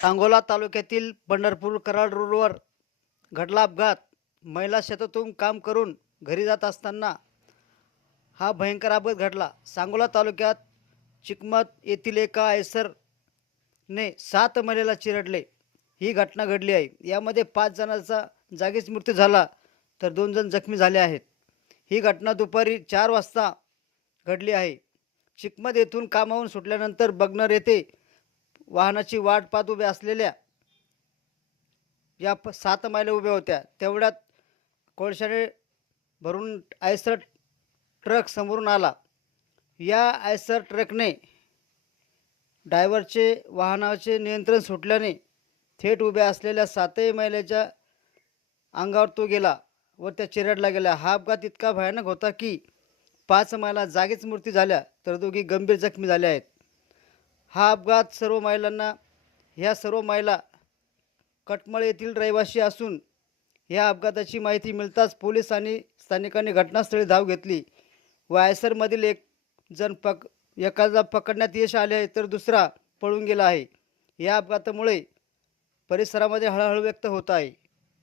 सांगोला तालुक्यातील पंढरपूर कराड रोडवर घडला अपघात. महिला शेतातून काम करून घरी जात असताना हा भयंकर अपघात घडला. सांगोला तालुक्यात चिकमत येथील एका आयसरने सात महिलेला चिरडले. ही घटना घडली आहे. यामध्ये पाच जणांचा जागीच मृत्यू झाला तर दोन जण जखमी झाले आहेत. ही घटना दुपारी चार वाजता घडली आहे. चिकमत येथून कामावून सुटल्यानंतर बगनर येथे वाहनाची वाट पाहत उभ्या असलेल्या या प- सात महिला उभ्या होत्या तेवढ्यात कोळशाने भरून आयसर ट्रक समोरून आला. या आयसर ट्रकने ड्रायव्हरचे वाहनाचे नियंत्रण सुटल्याने थेट उभ्या असलेल्या सातही महिलेच्या अंगावर तो गेला व त्या चिरडला गेला. हा अपघात इतका भयानक होता की पाच महिला जागीच मृत्यू झाल्या तर दोघी गंभीर जखमी झाल्या आहेत. हा अपघात सर्व महिलांना ह्या सर्व महिला कटमळ येथील रहिवासी असून या अपघाताची माहिती मिळताच पोलीस आणि स्थानिकांनी घटनास्थळी धाव घेतली. व आयसरमधील एक जण पक एखादा पकडण्यात यश आले आहे तर दुसरा पळून गेला आहे. या अपघातामुळे परिसरामध्ये हळहळ व्यक्त होत आहे.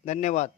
धन्यवाद.